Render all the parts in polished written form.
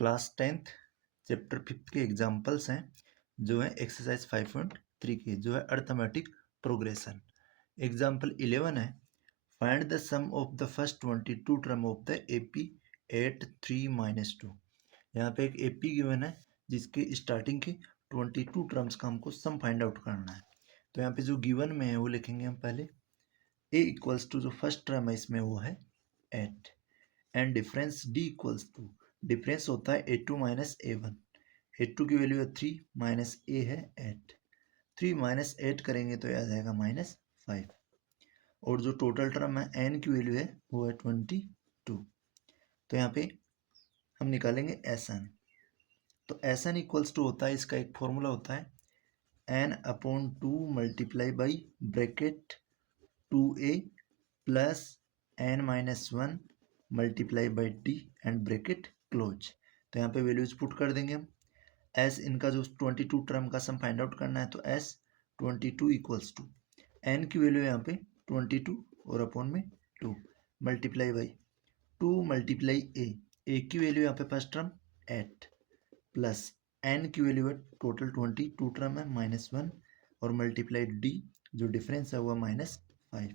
Class 10th chapter 5 के examples हैं जो है एक्सरसाइज 5.3 की, जो है अर्थमेटिक प्रोग्रेशन। एग्जाम्पल 11 है, find the sum of the first 22 term of the AP at 3-2। यहाँ पे एक एपी गिवन है जिसके स्टार्टिंग के 22 टर्म्स का हमको सम फाइंड आउट करना है। तो यहाँ पे जो गिवन में है वो लिखेंगे हम पहले। ए इक्वल्स टू जो फर्स्ट टर्म है इसमें वो है 8 and difference D equals to, difference होता है a2 माइनस a1। a2 की वैल्यू है 3 माइनस a है 8। 3 माइनस 8 करेंगे तो ये आ जाएगा -5। और जो टोटल टर्म है n की वैल्यू है वो है 22। तो यहाँ पे हम निकालेंगे Sn। तो Sn इक्वल्स टू होता है, इसका एक फॉर्मूला होता है n/2 multiply by bracket 2a plus n-1 multiply by D and bracket close. तो यहाँ पे वैल्यूज पुट कर देंगे हम। एस इनका जो 22 टर्म का सम फाइंड आउट करना है, तो एस 22 इक्वल्स टू एन की वैल्यू है यहाँ पे 22 और अपॉन में 2 मल्टीप्लाई बाई 2 मल्टीप्लाई ए की वैल्यू यहाँ पे फर्स्ट टर्म 8 प्लस एन की वैल्यू है टोटल 22 टर्म है -1 और मल्टीप्लाई डी जो डिफरेंस है वो -5।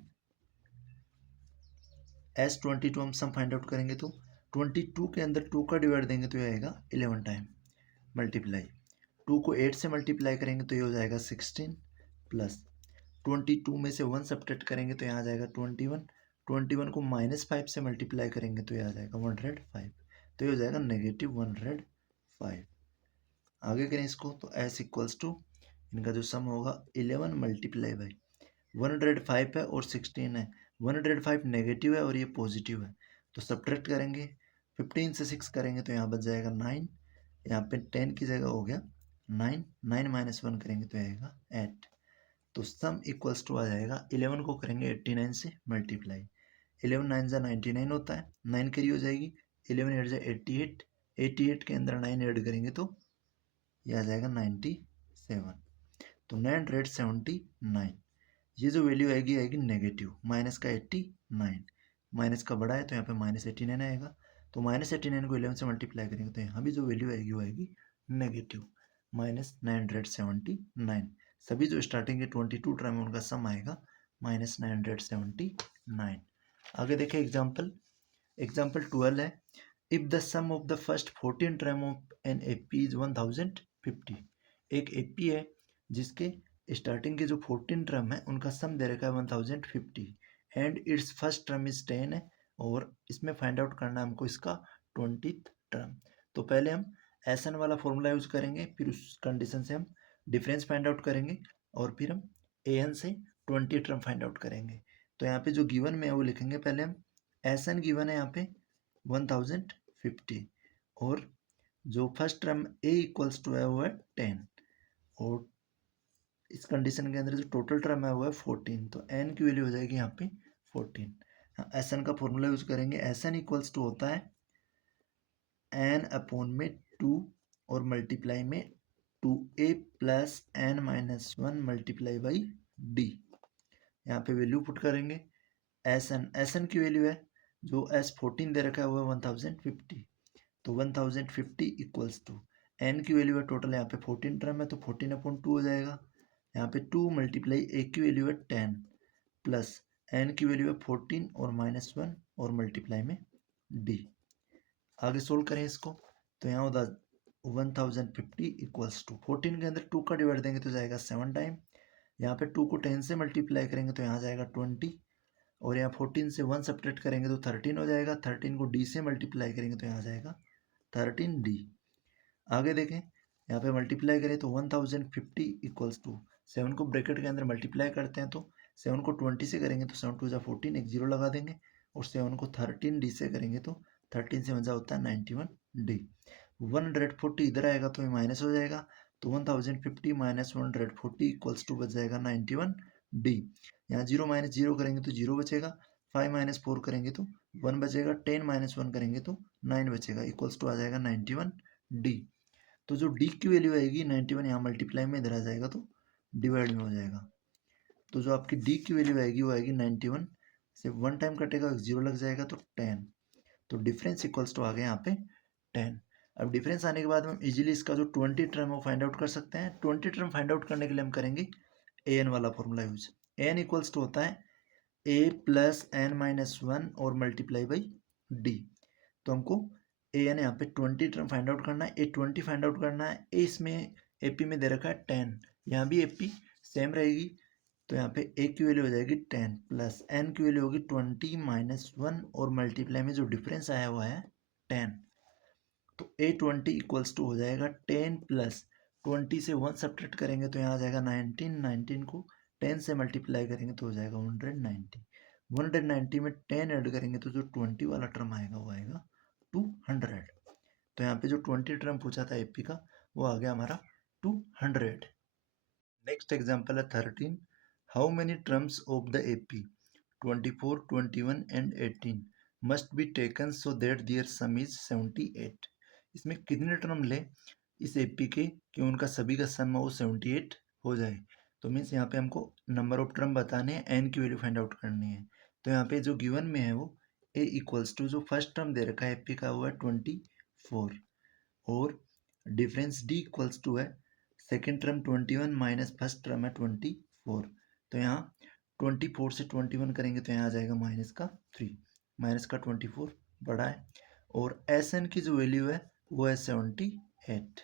S22 हम सम फाइंड आउट करेंगे तो 22 के अंदर 2 का डिवाइड देंगे तो ये आएगा 11 टाइम मल्टीप्लाई 2 को 8 से मल्टीप्लाई करेंगे तो ये हो जाएगा 16 प्लस 22 में से 1 सब्ट्रैक्ट करेंगे तो यहाँ आ जाएगा 21। 21 को -5 से मल्टीप्लाई करेंगे तो ये आ जाएगा 105। तो ये हो जाएगा -105। आगे करें इसको तो S इक्वल्स टू इनका जो सम होगा 11 मल्टीप्लाई बाई 105 है और 16 है। 105 नेगेटिव है और ये पॉजिटिव है, तो सब्ट्रैक्ट करेंगे 15 से 6 करेंगे तो यहाँ बच जाएगा 9। यहाँ पे 10 की जगह हो गया 9। 9 माइनस 1 करेंगे तो आएगा 8। तो सम इक्वल्स टू आ जाएगा 11 को करेंगे 89 से मल्टीप्लाई। 11 9 जा 99 होता है, 9 कैरी हो जाएगी। 11 8 जा 88, 88 के अंदर 9 ऐड करेंगे तो यह आ जाएगा 97। तो 979 ये जो वैल्यू आएगी आएगी नेगेटिव, माइनस का 89 माइनस का बड़ा है तो यहाँ पे -89 आएगा। तो -89 को 11 से मल्टीप्लाई करेंगे तो यहाँ भी जो वैल्यू आएगी वो आएगी नेगेटिव -979। सभी जो स्टार्टिंग के 22 टर्म है उनका सम आएगा -979। आगे देखें एग्जाम्पल 12 है, if the sum of the first 14 term of an AP is 1050। एक एपी है जिसके स्टार्टिंग के जो 14 टर्म है उनका सम दे रखा है 1050 and it's first term is 10 है और इसमें फाइंड आउट करना है हमको इसका 20th टर्म। तो पहले हम Sn वाला फॉर्मूला यूज करेंगे, फिर उस कंडीशन से हम डिफरेंस फाइंड आउट करेंगे और फिर हम An से 20 टर्म फाइंड आउट करेंगे। तो यहाँ पे जो गिवन में है वो लिखेंगे पहले हम। Sn गिवन है यहाँ पे 1050 और जो first term a equals to है वो है 10 और इस कंडीशन के अंदर जो टोटल टर्म है वो है 14। तो n की वैल्यू हो जाएगी यहाँ पे 14। हाँ, Sn का फॉर्मूला यूज करेंगे। Sn इक्वल्स टू होता है n अपॉन में 2 और मल्टीप्लाई में 2a plus n-1 multiply by d। यहाँ पे वैल्यू पुट करेंगे। Sn की वैल्यू है जो S14 दे रखा है वो है 1050। तो 1050 इक्वल्स टू n की वैल्यू है टोटल यहाँ पे 14 टर्म है तो 14/2 हो जाएगा। यहाँ पे 2 मल्टीप्लाई a की वैल्यू है 10 प्लस n की वैल्यू है 14 और -1 और मल्टीप्लाई में d। आगे सोल्व करें इसको तो यहाँ होगा 1050 इक्वल्स टू 14 के अंदर 2 का डिवाइड देंगे तो जाएगा 7 टाइम। यहाँ पे 2 को 10 से मल्टीप्लाई करेंगे तो यहाँ जाएगा 20 और यहाँ 14 से 1 सब्ट्रैक्ट करेंगे तो 13 हो जाएगा। 13 को d से मल्टीप्लाई करेंगे तो यहाँ जाएगा 13d। आगे देखें यहाँ पे मल्टीप्लाई करें तो 1050 इक्वल्स टू 7 को ब्रैकेट के अंदर मल्टीप्लाई करते हैं तो 7 को 20 से करेंगे तो 7 2 जा 14, एक जीरो लगा देंगे और 7 को 13d से करेंगे तो 13 से 1 होता है 91d। 140 इधर आएगा तो ये माइनस हो जाएगा तो 1050 माइनस 140 इक्वल्स टू बच जाएगा 91d। यहाँ 0 माइनस 0 करेंगे तो 0 बचेगा, 5 माइनस 4 करेंगे तो 1 बचेगा, 10 माइनस 1 करेंगे तो 9 बचेगा इक्वल्स टू आ जाएगा 91d। तो जो d की वैल्यू आएगी 91 यहाँ मल्टीप्लाई में इधर आ जाएगा तो डिवाइड में हो जाएगा। तो जो आपकी d की वैल्यू आएगी वो आएगी 91 से 1 टाइम कटेगा 0 लग जाएगा तो 10। तो डिफरेंस इक्वल्स टू आ गया यहाँ पे 10। अब डिफरेंस आने के बाद हम इजीली इसका जो 20 टर्म है वो फाइंड आउट कर सकते हैं। 20 टर्म फाइंड आउट करने के लिए हम करेंगे ए एन वाला formula use. A N equals to होता है A plus N minus one और मल्टीप्लाई बाई डी। तो हमको ए एन यहाँ पे 20 टर्म फाइंड आउट करना है, ए 20 फाइंड आउट करना है। ए इसमें ए पी में दे रखा है 10, यहाँ भी ए पी सेम रहेगी। तो यहाँ पे ए की वैल्यू हो जाएगी 10 प्लस एन की वैल्यू होगी 20 माइनस वन और मल्टीप्लाई में जो डिफरेंस आया हुआ है 10। तो ए 20 इक्वल्स टू हो जाएगा 10 प्लस 20 से 1 सब्ट्रैक्ट करेंगे तो यहाँ आ जाएगा 19। 19 को 10 से मल्टीप्लाई करेंगे तो हो जाएगा 190। 190 में 10 ऐड करेंगे तो जो 20 वाला टर्म आएगा वो आएगा 200। तो यहाँ पे जो 20 टर्म पूछा था एपी का वो आ गया हमारा 200। नेक्स्ट एग्जाम्पल है 13। How many terms of the AP 24, 21 and 18 must be taken so that their sum is 78। इसमें कितने टर्म ले इस एपी के कि उनका सभी का सम वो 78 हो जाए। तो मीन्स यहाँ पे हमको नंबर ऑफ टर्म बताने हैं, एन की वैल्यू फाइंड आउट करनी है। तो यहाँ पे जो गिवन में है वो ए इक्वल्स टू जो फर्स्ट टर्म दे रखा है एपी का वो है 24 और डिफरेंस डी इक्वल्स टू है second term 21 minus first term है 24। तो यहाँ 24 से 21 करेंगे तो यहाँ आ जाएगा माइनस का 3, माइनस का 24 बड़ा है। और एस एन की जो वैल्यू है वो है 78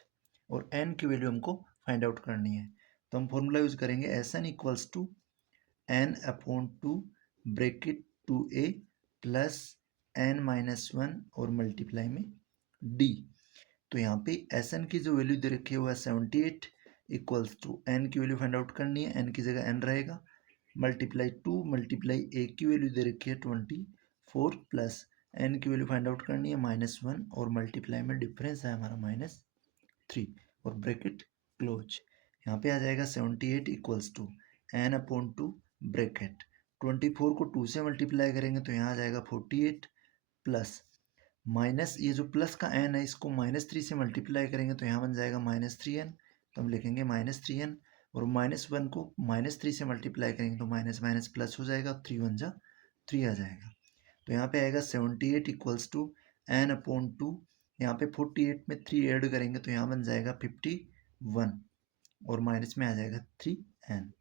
और एन की वैल्यू हमको फाइंड आउट करनी है। तो हम फॉर्मूला यूज करेंगे S N equals to N upon two bracket 2a plus N minus one और मल्टीप्लाई में डी। तो यहाँ पे एस एन की जो वैल्यू दे रखी है वो है 78 इक्वल्स टू एन की वैल्यू फाइंड आउट करनी है, एन की जगह एन रहेगा मल्टीप्लाई 2 मल्टीप्लाई ए की वैल्यू दे रखी है 24 प्लस एन की वैल्यू फाइंड आउट करनी है -1 और मल्टीप्लाई में डिफरेंस है हमारा -3 और ब्रैकेट क्लोज। यहाँ पे आ जाएगा 78 equals to N upon two bracket 24 को 2 से मल्टीप्लाई करेंगे तो यहाँ आ जाएगा 48 प्लस माइनस ये जो प्लस का एन है इसको -3 से मल्टीप्लाई करेंगे तो यहाँ बन जाएगा -3n। तो हम लिखेंगे -3n और -1 को -3 से मल्टीप्लाई करेंगे तो माइनस माइनस प्लस हो जाएगा, 3 1 जा 3 आ जाएगा। तो यहाँ पे आएगा 78 equals to N upon two, यहाँ पे 48 में 3 ऐड करेंगे तो यहाँ बन जाएगा 51 और माइनस में आ जाएगा 3n।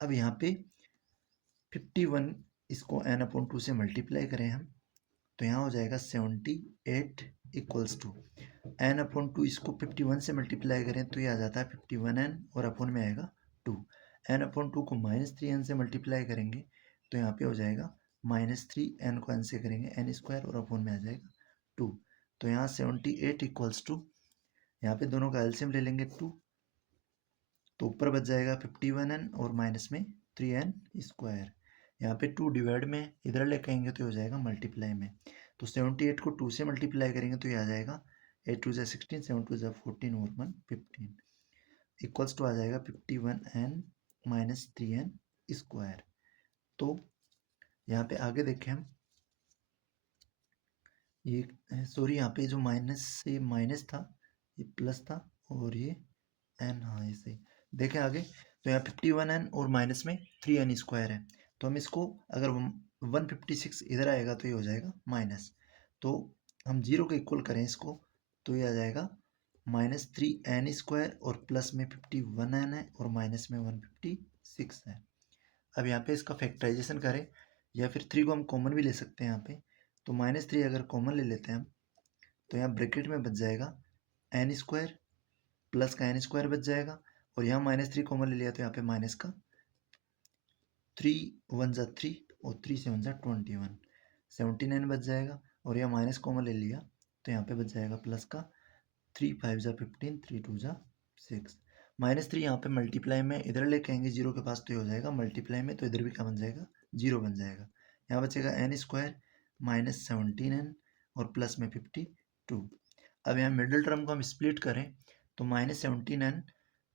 अब यहाँ पे 51 इसको एन अपॉन टू से मल्टीप्लाई करें हम तो यहाँ हो जाएगा 78 equals to N upon two, इसको 51 से मल्टीप्लाई करें तो ये आ जाता है 51n और अपॉन में आएगा 2। एन अपॉन टू को -3n से मल्टीप्लाई करेंगे तो यहाँ पे हो जाएगा -3n को n से करेंगे n स्क्वायर और अपॉन में आ जाएगा 2। तो यहाँ 78 इक्वल्स टू, यहाँ पे दोनों का एलसीएम ले लेंगे 2 तो ऊपर बच जाएगा 51n और माइनस में 3n स्क्वायर। यहाँ पे 2 डिवाइड में इधर लेके आएंगे तो हो जाएगा मल्टीप्लाई में। तो 78 को 2 से मल्टीप्लाई करेंगे तो ये आ जाएगा 8 2 16 7 2 14 और 1 15 इक्वल्स टू आ जाएगा 51n माइनस 3n स्क्वायर। तो यहाँ पे आगे देखें हम, ये सॉरी यहाँ पे जो माइनस से माइनस था ये प्लस था और ये n, हाँ ऐसे देखें आगे। तो यहाँ 51n और माइनस में 3n स्क्वायर है तो हम इसको अगर 156 इधर आएगा तो ये हो जाएगा माइनस। तो हम 0 के इक्वल करें इसको तो ये आ जाएगा -3n स्क्वायर और प्लस में 51n है और माइनस में 156 है। अब यहाँ पे इसका फैक्टराइजेशन करें या फिर 3 को हम कॉमन भी ले सकते हैं यहाँ पे। तो -3 अगर कॉमन ले लेते हैं हम तो यहाँ ब्रैकेट में बच जाएगा n स्क्वायर प्लस का n स्क्वायर बच जाएगा और यहाँ -3 कॉमन ले लिया तो यहाँ पे माइनस का 3 1 जा 3 और 3 से 1 जा 21 79 बच जाएगा और यह माइनस कॉमन ले लिया तो यहाँ पे बच जाएगा प्लस का 3 5 जा 15 3 2 जा 6 -3 यहाँ पे मल्टीप्लाई में इधर लेके आएंगे 0 के पास तो ये हो जाएगा मल्टीप्लाई में तो इधर भी क्या बन जाएगा 0 बन जाएगा। यहाँ बचेगा n स्क्वायर -17n और प्लस में 52। अब यहाँ मिडिल टर्म को हम स्प्लिट करें तो -17n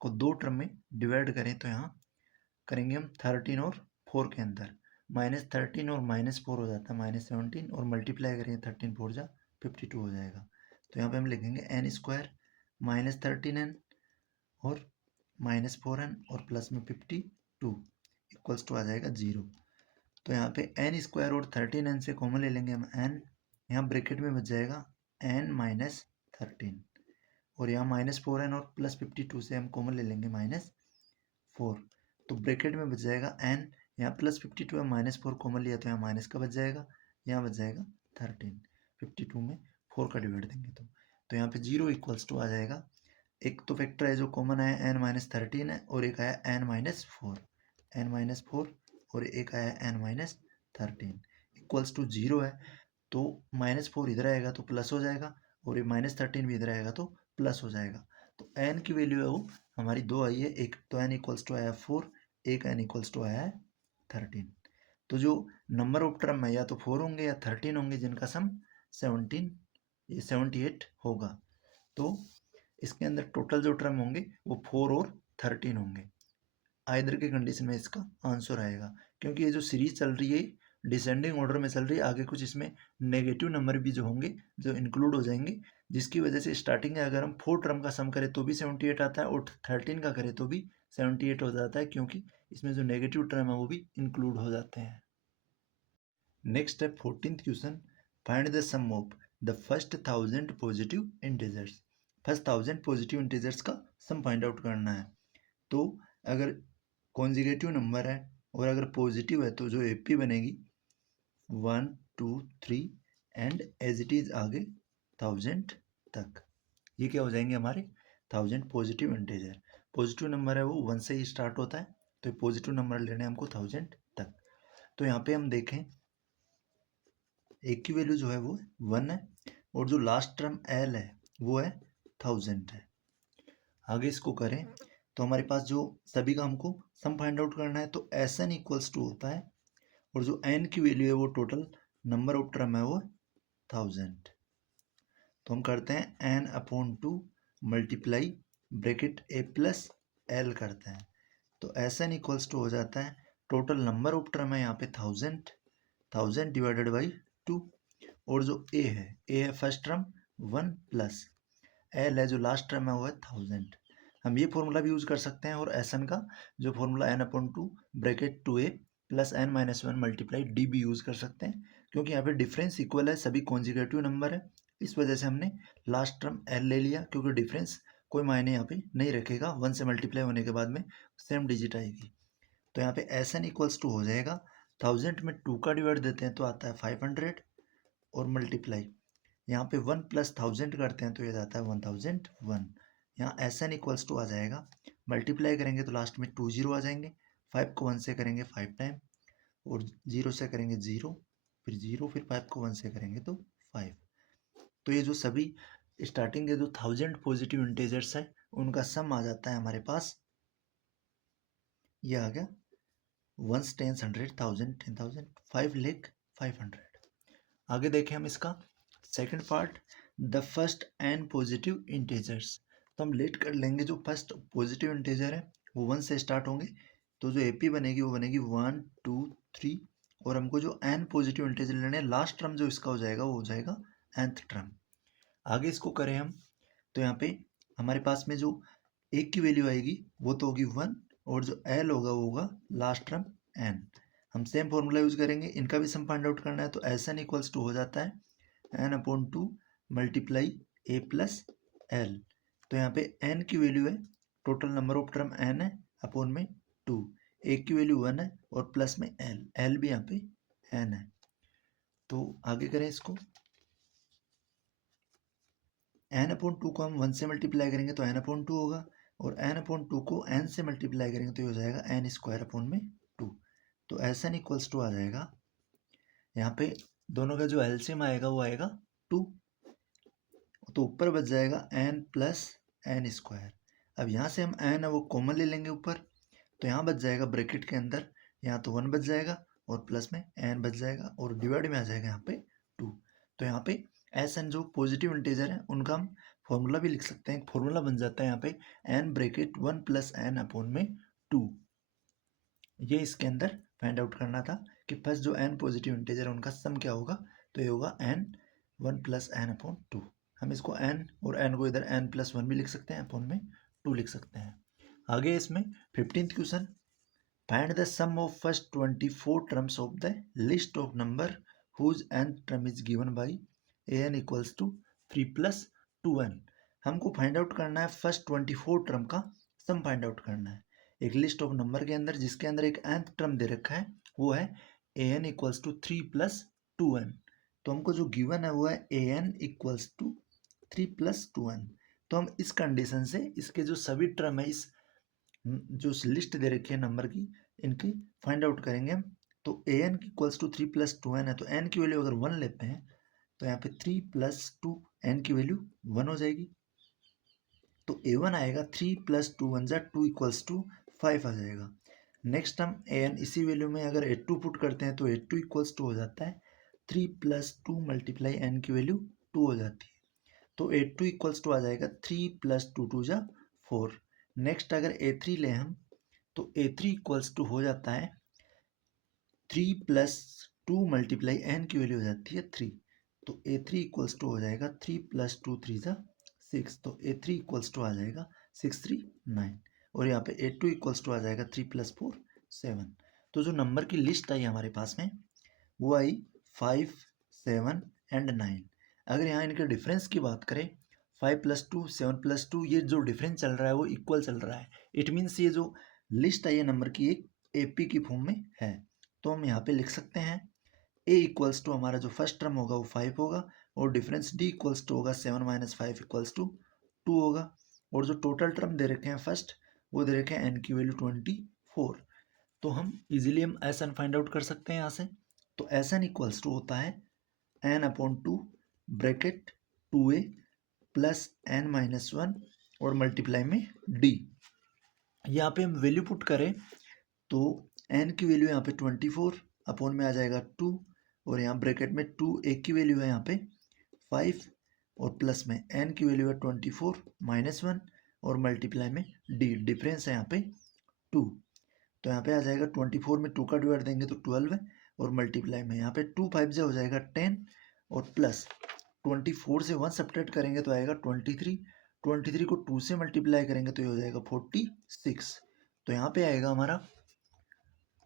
को 2 टर्म में डिवाइड करें तो यहाँ करेंगे हम 13 और 4 के अंदर -13 और -4 हो जाता है -17 और मल्टीप्लाई करेंगे 13 4 जा 52 हो जाएगा। तो यहाँ पे हम लिखेंगे n स्क्वायर -13n और -4n और प्लस में 52 इक्वल्स टू आ जाएगा 0। तो यहाँ पे n स्क्वायर और 13n से कॉमन ले लेंगे हम n, यहाँ ब्रैकेट में बच जाएगा n माइनस 13, और यहाँ -4 है और +52 से हम कॉमन ले लेंगे -4, तो ब्रैकेट में बच जाएगा n, यहाँ +52 है, -4 कॉमन लिया तो यहाँ माइनस का बच जाएगा, यहाँ बच जाएगा 13, 52 में 4 का डिवाइड देंगे तो यहाँ पे 0 इक्वल्स टू आ जाएगा, एक तो फैक्टर है जो कॉमन आया n-13 है, और एक आया n-4 और एक आया n-13 इक्वल्स टू 0 है, तो -4 इधर आएगा तो प्लस हो जाएगा, और ये -13 भी इधर आएगा तो प्लस हो जाएगा। तो n की वैल्यू है वो हमारी 2 आई है, एक तो n इक्वल्स टू आया 4, एक n इक्वल्स टू आया है 13। तो जो नंबर ऑफ टर्म है या तो 4 होंगे या 13 होंगे, जिनका सम 78 होगा। तो इसके अंदर टोटल जो टर्म होंगे वो 4 और 13 होंगे। आइदर के कंडीशन में इसका आंसर आएगा, क्योंकि ये जो सीरीज चल रही है डिसेंडिंग ऑर्डर में चल रही है, आगे कुछ इसमें नेगेटिव नंबर भी जो होंगे जो इंक्लूड हो जाएंगे, जिसकी वजह से स्टार्टिंग में अगर हम 4 टर्म का सम करें तो भी 78 आता है, और 13 का करें तो भी 78 हो जाता है, क्योंकि इसमें जो नेगेटिव टर्म है वो भी इंक्लूड हो जाते हैं। नेक्स्ट है 14th question, find the sum of the first 1000 positive integers. First 1000 positive integers का सम फाइंड आउट करना है। तो अगर कॉन्जिगेटिव नंबर है और अगर पॉजिटिव है तो जो एपी बनेगी 1 2 3 एंड एज इट इज आगे 1000 तक, ये क्या हो जाएंगे हमारे 1000 पॉजिटिव इंटीजर। पॉजिटिव नंबर है वो 1 से ही स्टार्ट होता है, तो पॉजिटिव नंबर लेने हमको 1000 तक। तो यहाँ पे हम देखें एक की वैल्यू जो है वो 1 है, और जो लास्ट टर्म एल है वो है 1000 है। आगे इसको करें तो हमारे पास जो सभी का हमको सम फाइंड आउट करना है, तो एस एन इक्वल्स टू होता है, और जो एन की वैल्यू है वो टोटल नंबर ऑफ टर्म है वो 1000। तो हम करते हैं n/2 multiply bracket a plus L करते हैं, तो एस एन इक्वल्स टू हो जाता है टोटल नंबर ऑफ टर्म है यहाँ पे 1000 डिवाइडेड बाई 2, और जो a है फर्स्ट टर्म 1 प्लस एल है जो लास्ट टर्म है वो है 1000। हम ये फॉर्मूला भी यूज़ कर सकते हैं, और एस एन का जो formula n/2 bracket 2a plus n-1 multiply D भी यूज़ कर सकते हैं, क्योंकि यहाँ पे डिफरेंस इक्वल है, सभी कॉन्जिगेटिव नंबर है, इस वजह से हमने लास्ट टर्म एल ले लिया, क्योंकि डिफरेंस कोई मायने यहाँ पे नहीं रखेगा, 1 से मल्टीप्लाई होने के बाद में सेम डिजिट आएगी। तो यहाँ पे एस एन इक्वल्स टू हो जाएगा 1000 में 2 का डिवाइड देते हैं तो आता है 500, और मल्टीप्लाई यहाँ पे 1 प्लस 1000 करते हैं तो ये जाता है 1001। यहाँ एस एन इक्वल्स टू आ जाएगा, मल्टीप्लाई करेंगे तो लास्ट में 2 0 आ जाएंगे, 5 को 1 से करेंगे 5 टाइम, और 0 से करेंगे 0, फिर 0, फिर 5 को 1 से करेंगे तो 5। तो ये जो सभी स्टार्टिंग के जो 1000 पॉजिटिव इंटीजर्स है उनका सम आ जाता है हमारे पास, ये आ गया 1 10 100 1000 10,000 5 लाख 500। आगे देखें हम इसका second part, the first N positive integers. तो हम लेट कर लेंगे, जो फर्स्ट पॉजिटिव इंटीजर है वो 1 से स्टार्ट होंगे, तो जो एपी बनेगी वो बनेगी 1 2 3, और हमको जो एन पॉजिटिव इंटीजर लेने हैं, लास्ट टर्म जो इसका हो जाएगा वो हो जाएगा nth टर्म। आगे इसको करें हम तो यहाँ पे हमारे पास में जो एक की वैल्यू आएगी वो तो होगी 1, और जो एल होगा वो होगा लास्ट टर्म एन। हम सेम फॉर्मूला यूज़ करेंगे, इनका भी सम फाइंड आउट करना है, तो एस एन इक्वल्स टू हो जाता है n/2 multiply a plus L. तो यहाँ पे n की वैल्यू है total number of term n है अपॉन में 2, एक की वैल्यू 1 है और प्लस में एल भी यहाँ पे n है। तो आगे करें इसको, n/2 को हम 1 से मल्टीप्लाई करेंगे तो n/2 होगा, और n/2 को n से मल्टीप्लाई करेंगे तो ये हो जाएगा n² 2। तो एस एन इक्वल्स टू आ जाएगा, यहाँ पे दोनों का जो एलसीएम आएगा वो आएगा 2, तो ऊपर बच जाएगा n प्लस n²। अब यहाँ से हम n है वो कॉमन ले लेंगे ऊपर, तो यहाँ बच जाएगा ब्रैकेट के अंदर, यहाँ तो 1 बच जाएगा और प्लस में n बच जाएगा, और डिवाइड में आ जाएगा यहाँ पे 2। तो यहाँ पे एस एन जो पॉजिटिव इंटीजर है उनका हम फॉर्मूला भी लिख सकते हैं, फॉर्मूला बन जाता है यहाँ पे n bracket 1 plus n upon में 2। ये इसके अंदर फाइंड आउट करना था कि फर्स्ट जो n पॉजिटिव इंटीजर है उनका सम क्या होगा, तो ये होगा n 1 प्लस n अपॉन 2। हम इसको n और n को इधर n प्लस 1 भी लिख सकते हैं, अपॉन में 2 लिख सकते हैं। आगे इसमें 15th question, find the sum of first 24 terms of the list of number whose nth term is given by an equals to 3 plus 2n। हमको फाइंड आउट करना है फर्स्ट 24 टर्म का सम फाइंड आउट करना है एक list of number के अंदर जिसके अंदर एक nth टर्म दे रखा है वो है an equals to 3 plus 2n। तो हमको जो गिवन है वो है an equals to 3 plus 2n। तो हम इस कंडीशन से इसके जो सभी टर्म है इस जो लिस्ट दे रखी है नंबर की इनकी फाइंड आउट करेंगे हम। तो an equals to 3 plus 2n है तो n की वैल्यू अगर 1 लेते हैं तो यहाँ पे 3 प्लस 2 n की वैल्यू 1 हो जाएगी। तो a1 आएगा 3 प्लस 2 1 जा 2 इक्वल्स टू 5 आ जाएगा। नेक्स्ट हम an इसी वैल्यू में अगर a2 पुट करते हैं तो a2 इक्वल्स टू हो जाता है 3 प्लस 2 मल्टीप्लाई n की वैल्यू 2 हो जाती है। तो a2 इक्वल्स टू आ जाएगा 3 प्लस 2 2 जा 4। नेक्स्ट अगर a3 लें हम तो a3 इक्वल्स टू हो जाता है 3 प्लस 2 मल्टीप्लाई n की वैल्यू हो जाती है 3। तो a3 इक्वल्स टू हो जाएगा 3 प्लस 2 3 जा 6। तो a3 इक्वल्स टू आ जाएगा 6 3 9 और यहाँ पे a2 इक्वल्स टू आ जाएगा 3 प्लस 4 7। तो जो नंबर की लिस्ट आई हमारे पास में वो आई 5 7 एंड 9। अगर यहाँ इनके डिफरेंस की बात करें 5 प्लस 2 7 प्लस 2 ये जो डिफरेंस चल रहा है वो इक्वल चल रहा है। इट मीन्स ये जो लिस्ट आई है नंबर की एक AP की फॉर्म में है। तो हम यहाँ पे लिख सकते हैं a इक्वल्स टू हमारा जो फर्स्ट टर्म होगा वो 5 होगा और डिफरेंस d इक्वल्स टू होगा 7 माइनस 5 इक्वल्स टू 2 होगा। और जो टोटल टर्म दे रखे हैं फर्स्ट वो दे रखे हैं n की वैल्यू 24। तो हम इजीली हम Sn फाइंड आउट कर सकते हैं यहाँ से। तो Sn इक्वल्स टू होता है n upon 2 bracket 2a plus n minus 1 और मल्टीप्लाई में d। यहाँ पे हम वैल्यू पुट करें तो n की वैल्यू यहाँ पे 24 अपॉन में आ जाएगा 2 और यहाँ ब्रैकेट में 2 a की वैल्यू है यहाँ पे 5 और प्लस में n की वैल्यू है 24 माइनस 1 और मल्टीप्लाई में d डिफरेंस है यहाँ पे 2। तो यहाँ पे आ जाएगा 24 में 2 का डिवाइड देंगे तो 12 है और मल्टीप्लाई में यहाँ पे 2 5 से हो जाएगा 10 और प्लस 24 से 1 सब्ट्रैक्ट करेंगे तो आएगा 23। 23 को 2 से मल्टीप्लाई करेंगे तो ये हो जाएगा 46। तो यहाँ पे आएगा हमारा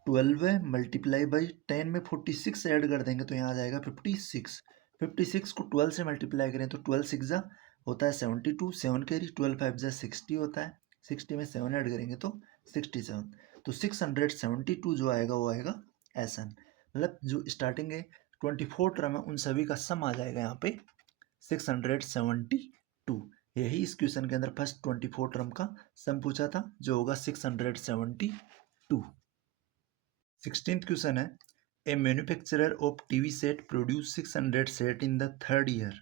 12 है मल्टीप्लाई बाई 10 में 46 ऐड कर देंगे तो यहाँ आ जाएगा 56। 56 को 12 से मल्टीप्लाई करें तो 12 6 जा होता है 72 7 कैरी 12 5 जा 60 होता है 60 में 7 ऐड करेंगे तो 67। तो 672 जो आएगा वो आएगा Sn। मतलब जो स्टार्टिंग है 24 टर्म है उन सभी का सम आ जाएगा यहाँ पे 672। यही इस क्वेश्चन के अंदर फर्स्ट 24 टर्म का सम पूछा था जो होगा 672। 16th क्वेश्चन है a manufacturer of TV set produce 600 set in the third year.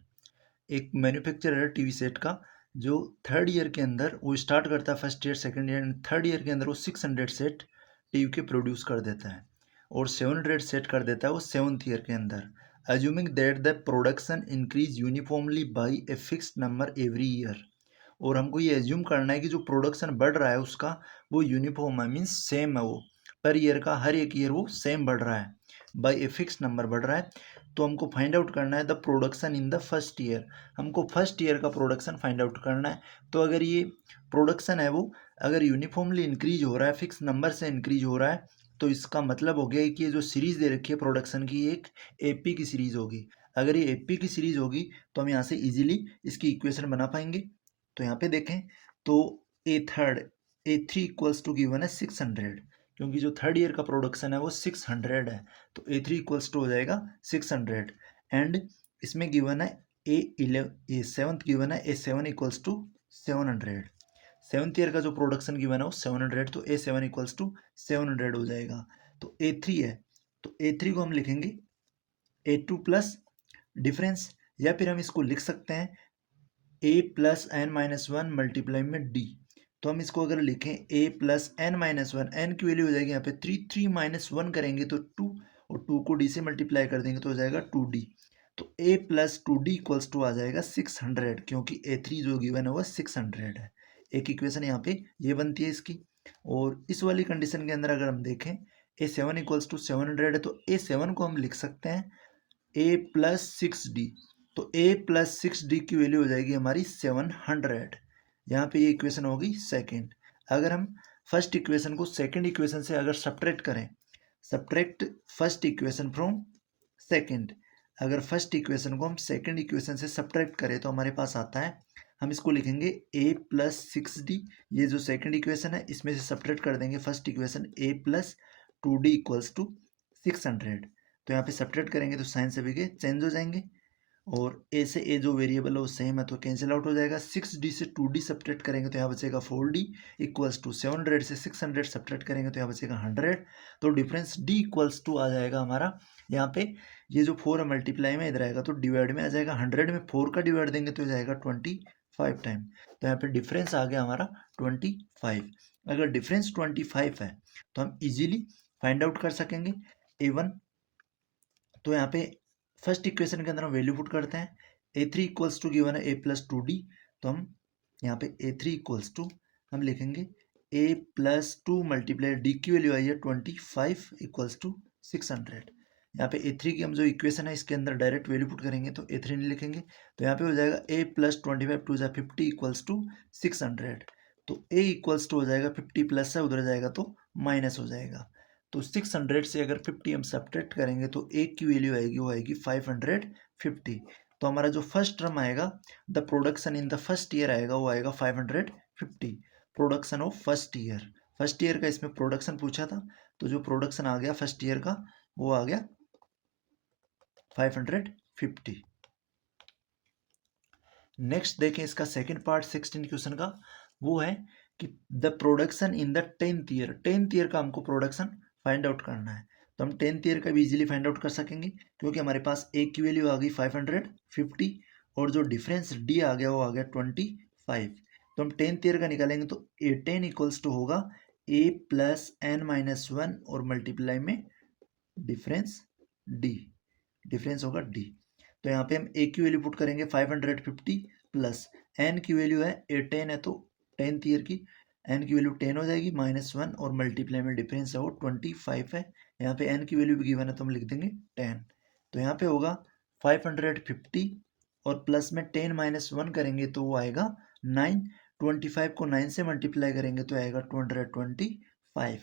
एक मैन्युफैक्चरर टीवी सेट का जो थर्ड ईयर के अंदर वो स्टार्ट करता है first year second year and third year के अंदर वो 600 सेट टीवी के प्रोड्यूस कर देता है और 700 सेट कर देता है वो सेवन्थ ईयर के अंदर। Assuming that the production increase uniformly by a fixed number every year. और हमको ये एज्यूम करना है कि जो प्रोडक्शन बढ़ रहा है उसका वो यूनिफॉर्म है मीन्स सेम है वो पर ईयर का हर एक ईयर वो सेम बढ़ रहा है बाई ए फिक्स नंबर बढ़ रहा है। तो हमको फाइंड आउट करना है the production in the first year. हमको फर्स्ट ईयर का प्रोडक्शन फाइंड आउट करना है। तो अगर ये प्रोडक्शन है वो अगर यूनिफॉर्मली इंक्रीज हो रहा है फिक्स नंबर से इंक्रीज हो रहा है तो इसका मतलब हो गया कि ये जो सीरीज दे रखी है प्रोडक्शन की एक AP की सीरीज होगी। अगर ये AP की सीरीज होगी तो हम यहाँ से इजीली इसकी इक्वेशन बना पाएंगे। तो यहाँ पे देखें तो A3 इक्वल्स टू गिवन है 600 क्योंकि जो थर्ड ईयर का प्रोडक्शन है वो 600 है। तो A3 इक्वल्स टू हो जाएगा 600 एंड इसमें गिवन है सेवन्थ गिवन है A7 equals to 700। Seventh year का जो प्रोडक्शन गिवन है वो 700 तो A7 इक्वल्स टू 700 हो जाएगा। तो A3 है तो A3 को हम लिखेंगे A2 प्लस डिफरेंस या फिर हम इसको लिख सकते हैं A plus n minus 1 multiply में D। तो हम इसको अगर लिखें a plus N minus 1 N की वैल्यू हो जाएगी यहाँ पे 3 माइनस 1 करेंगे तो 2 और 2 को d से मल्टीप्लाई कर देंगे तो हो जाएगा 2d। तो a plus 2d equals to आ जाएगा 600 क्योंकि A3 जो गिवन है वो 600 है। एक इक्वेशन यहाँ पे ये बनती है इसकी। और इस वाली कंडीशन के अंदर अगर हम देखें A7 इक्वल्स टू 700 है तो A7 को हम लिख सकते हैं a प्लस 6d। तो a प्लस 6d की वैल्यू हो जाएगी हमारी 700। यहाँ पे ये इक्वेशन होगी सेकंड। अगर हम फर्स्ट इक्वेशन को सेकंड इक्वेशन से अगर सब्ट्रैक्ट करें subtract first equation from second. अगर फर्स्ट इक्वेशन को हम सेकंड इक्वेशन से सब्ट्रैक्ट करें तो हमारे पास आता है हम इसको लिखेंगे a प्लस 6d। ये जो सेकंड इक्वेशन है इसमें से सब्ट्रैक्ट कर देंगे first equation a plus 2d equals to 600। तो यहाँ पे सब्ट्रैक्ट करेंगे तो साइन सभी के चेंज हो जाएंगे, और a से a जो वेरिएबल है वो सेम है तो कैंसिल आउट हो जाएगा। 6d से 2d सब्ट्रैक्ट करेंगे तो यहाँ बचेगा 4d इक्वल्स टू 700 से 600 सब्ट्रैक्ट करेंगे तो यहाँ बचेगा 100। तो डिफरेंस d इक्वल्स टू आ जाएगा हमारा यहाँ पे, ये जो 4 है मल्टीप्लाई में इधर आएगा तो डिवाइड में आ जाएगा। 100 में 4 का डिवाइड देंगे तो जाएगा 25 टाइम। तो यहाँ पे डिफरेंस आ गया हमारा 25। अगर डिफरेंस 25 है तो हम इजीली फाइंड आउट कर सकेंगे a1। तो यहाँ पे फर्स्ट इक्वेशन के अंदर हम वैल्यू पुट करते हैं। a3 इक्वल्स टू गिवन है a प्लस 2d, तो हम यहाँ पे a3 इक्वल्स टू हम लिखेंगे a प्लस 2 मल्टीप्लाई d की वैल्यू आई है 25 इक्वल्स टू 600। यहाँ पे a3 की हम जो इक्वेशन है इसके अंदर डायरेक्ट वैल्यू पुट करेंगे तो a3 नहीं लिखेंगे, तो यहाँ पे हो जाएगा a प्लस 25 टू जा 50 इक्वल्स टू 600। तो a इक्वल्स टू हो जाएगा 50 प्लस है उधर जाएगा तो माइनस हो जाएगा। तो 600 से अगर 50 हम सब्ट्रैक्ट करेंगे तो a की वैल्यू आएगी वो आएगी 550। तो हमारा जो फर्स्ट टर्म आएगा the production in the first year आएगा वो आएगा 550। प्रोडक्शन ऑफ फर्स्ट ईयर का इसमें प्रोडक्शन पूछा था, तो जो प्रोडक्शन आ गया फर्स्ट ईयर का वो आ गया 550। नेक्स्ट देखें इसका सेकंड पार्ट 16 क्वेश्चन का, वो है कि the production in the 10th year का हमको प्रोडक्शन फाइंड आउट करना है। तो हम 10th ईयर का भी इजीली फाइंड आउट कर सकेंगे क्योंकि हमारे पास ए की वैल्यू आ गई 550 और जो डिफरेंस डी आ गया वो आ गया 25। तो हम 10th ईयर का निकालेंगे तो A10 इक्वल्स टू होगा a प्लस एन माइनस 1 और मल्टीप्लाई में डिफरेंस डी, डिफरेंस होगा डी। तो यहाँ पे हम ए की वैल्यू पुट करेंगे 550 प्लस एन की वैल्यू है A10 है तो 10th ईयर की एन की वैल्यू 10 हो जाएगी -1 और मल्टीप्लाई में डिफरेंस है वो 25 है। यहाँ पे एन की वैल्यू भी गिवन है तो हम लिख देंगे 10। तो यहाँ पे होगा 550 और प्लस में 10 माइनस 1 करेंगे तो वो आएगा 9। 25 को 9 से मल्टीप्लाई करेंगे तो आएगा 225।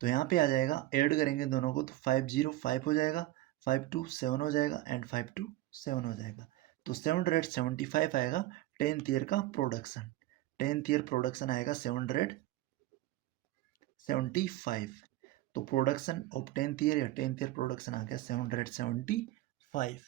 तो यहाँ पे आ जाएगा ऐड करेंगे दोनों को तो 505 हो जाएगा, 527 हो जाएगा एंड 527 हो जाएगा। तो 775 आएगा 10th ईयर का प्रोडक्शन। 10th ईयर प्रोडक्शन आएगा 775। तो प्रोडक्शन ऑफ 10th ईयर या 10th ईयर प्रोडक्शन आ गया 775।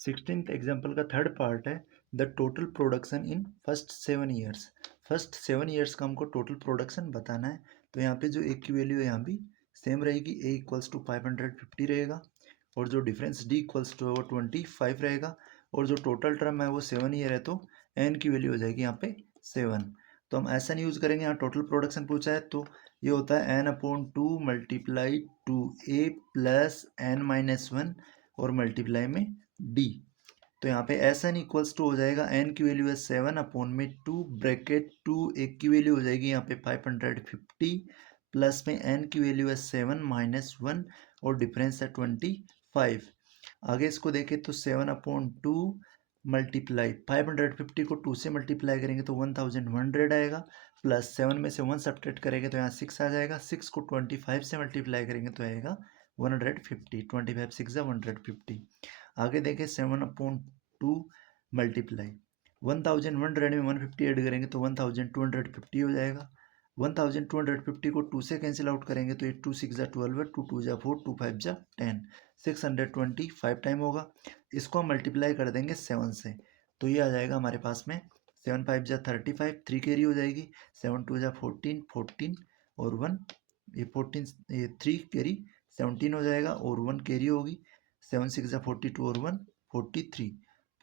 16th एग्जाम्पल का थर्ड पार्ट है the total production in first 7 years. First 7 years का हमको टोटल प्रोडक्शन बताना है। तो यहाँ पे जो ए की वैल्यू है यहाँ भी सेम रहेगी, ए इक्वल्स टू 550 रहेगा और जो डिफरेंस डी इक्वल्स टू है वो 25 रहेगा और जो टोटल टर्म है वो 7 ईयर है तो एन की वैल्यू हो जाएगी यहाँ पे 7। तो हम ऐसा नहीं यूज़ करेंगे, यहाँ टोटल प्रोडक्शन पूछा है तो ये होता है n/2 multiply 2a plus n minus 1 और मल्टीप्लाई में d। तो यहाँ पे एस एन इक्वल्स टू हो जाएगा एन की वैल्यू है 7/2 ब्रैकेट 2 एक की वैल्यू हो जाएगी यहाँ पे 550 प्लस में एन की वैल्यू है 7 माइनस 1 और डिफरेंस है 25। आगे इसको देखें तो 7/2 मल्टीप्लाई 550 को 2 से मल्टीप्लाई करेंगे तो 1100 आएगा प्लस 7 में से 1 सब्ट्रैक्ट करेंगे तो यहाँ 6 आ जाएगा। 6 को 25 से मल्टीप्लाई करेंगे तो आएगा 150। 25 6 150। आगे देखें 7/2 मल्टीप्लाई 1100 में 150 ऐड करेंगे तो 1250 हो जाएगा। 1250 को 2 से कैंसिल आउट करेंगे तो ये 2 6 12 है, 2 2 4, 2 5 10, 625 टाइम होगा। इसको हम मल्टीप्लाई कर देंगे 7 से तो ये आ जाएगा हमारे पास में 7 5 35, 3 कैरी हो जाएगी, 7 2 14, 14 और 1 ये 14 ये 3 कैरी 17 हो जाएगा और 1 कैरी होगी, 7 6 42 और 1 43,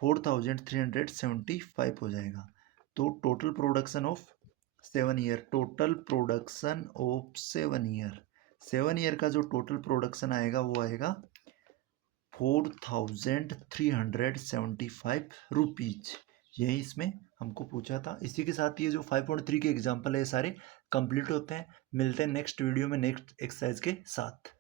4375 हो जाएगा। तो total production of 7 year, total production of 7 year, 7 year का जो टोटल प्रोडक्शन आएगा वो आएगा 4375 रुपीज। यही इसमें हमको पूछा था। इसी के साथ ये जो 5.3 के एग्जाम्पल है सारे कंप्लीट होते हैं। मिलते हैं नेक्स्ट वीडियो में नेक्स्ट एक्सरसाइज के साथ।